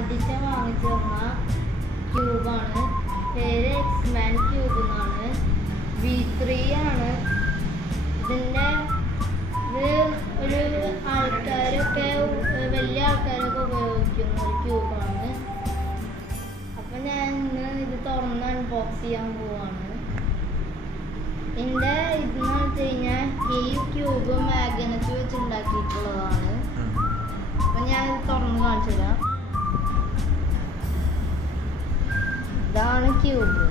ആദ്യത്തെ വാങ്ങിച്ചു തന്ന ക്യൂബാണ്. പേര് എക്സ്മാൻ ക്യൂബ് എന്നാണ്. V3 ആണ്. ഇതിൻ്റെ ഒരു ആൾക്കാരൊക്കെ വലിയ ആൾക്കാരൊക്കെ ഉപയോഗിക്കുന്ന ഒരു ക്യൂബാണ്. അപ്പം ഞാൻ ഇന്ന് ഇത് തുറന്ന് അൺബോക്സ് ചെയ്യാൻ പോവാണ്. എൻ്റെ ഇതെന്ന് വെച്ച് കഴിഞ്ഞാൽ ഈ ക്യൂബ് മാഗ്നറ്റ് വെച്ച് ഉണ്ടാക്കിയിട്ടുള്ളതാണ്. അപ്പം ഞാൻ ഇത് തുറന്ന് കാണിച്ചു തരാം. ഇതാണ് ക്യൂബ്.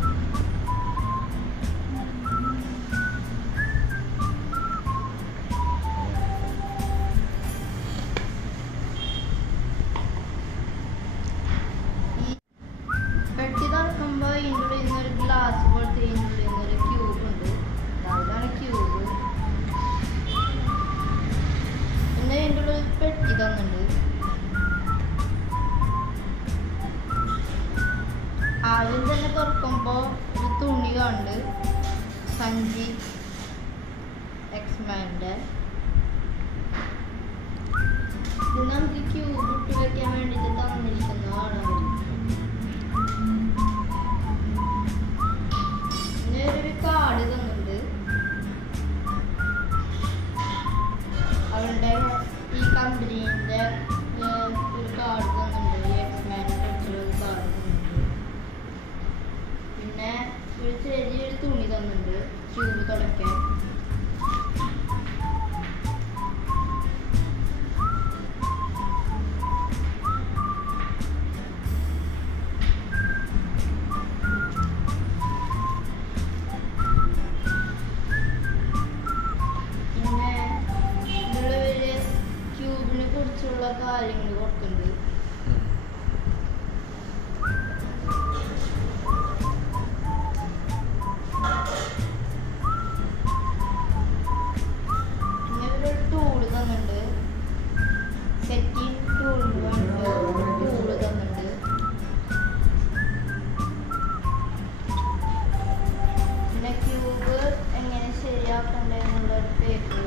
പെട്ടി തുറക്കുമ്പോൾ ഇതിൻ്റെ ഉള്ളിൽ നിന്നൊരു ഗ്ലാസ് പോലത്തെ ഇതിൻ്റെ ഉള്ളിൽ നിന്നൊരു ക്യൂബ് ഉണ്ട്. അതാണ് ക്യൂബ്. പിന്നെ ഇതിൻ്റെ ഉള്ളിൽ പെട്ടി തന്നുണ്ട്. ആദ്യം തന്നെ തുറക്കുമ്പോൾ ഒരു തുണി കണ്ട് സഞ്ചി എക്സ്മാൻ്റെ. ഇത് നമുക്ക് ക്യൂബ് ഇട്ട് വയ്ക്കാൻ വേണ്ടിയിട്ട് തന്നിരിക്കുന്നതാണ് അവർ. പിന്നെ ഒരു കാർഡ് തന്നിട്ടുണ്ട്. അവരുടെ ഈ കമ്പനീൻ്റെ ഒരു കാർഡ് തന്നിട്ടുണ്ട്. ഈ എക്സ്മാനെ കുറിച്ചുള്ള ഒരു കാർഡ് തന്നിട്ടുണ്ട്. പിന്നെ ഒരു ചെറിയൊരു തുണി തന്നിട്ടുണ്ട് ക്യൂബ് തുടയ്ക്കാൻ. പിന്നെ ഇതിലൊരു ക്യൂബിനെ കുറിച്ചുള്ള കാര്യങ്ങൾ കൊടുക്കുന്നുണ്ട്. ടൂള് തന്നിട്ടുണ്ട്. സെറ്റിംഗ് ടൂളിന് വേണ്ടിയിട്ട് ടൂള് തന്നിട്ടുണ്ട്. പിന്നെ ക്യൂബ് എങ്ങനെ ശരിയാക്കണ്ടെന്നുള്ളൊരു പേപ്പർ